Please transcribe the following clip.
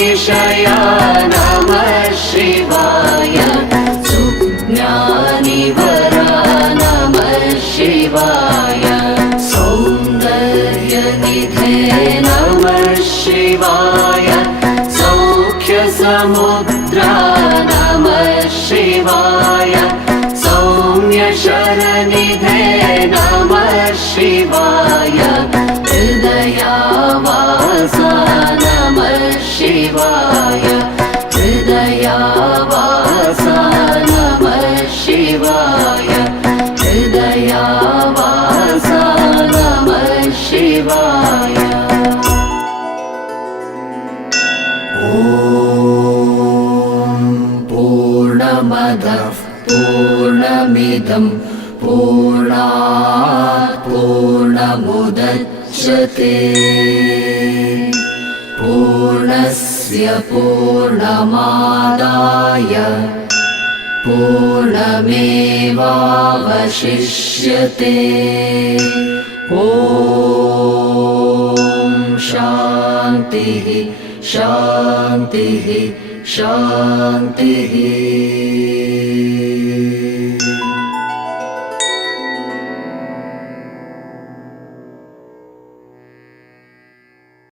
विषया नमः शिवाय सुज्ञानिवरा नमः शिवाय सौन्दर्यनिधे नमः शिवाय सौख्यसमुद्रा नमः शिवाय सौम्यशरनिधे नमः शिवाय शिवाय हृदयावासा नमः शिवाय हृदयावासा नमः शिवाय ॐ पूर्णमदः पूर्णमिदं पूर्णात् पूर्णमुदच्छते पूर्णस्य पूर्णमादाय पूर्णमेवावशिष्यते। ॐ शान्तिः शान्तिः शान्तिः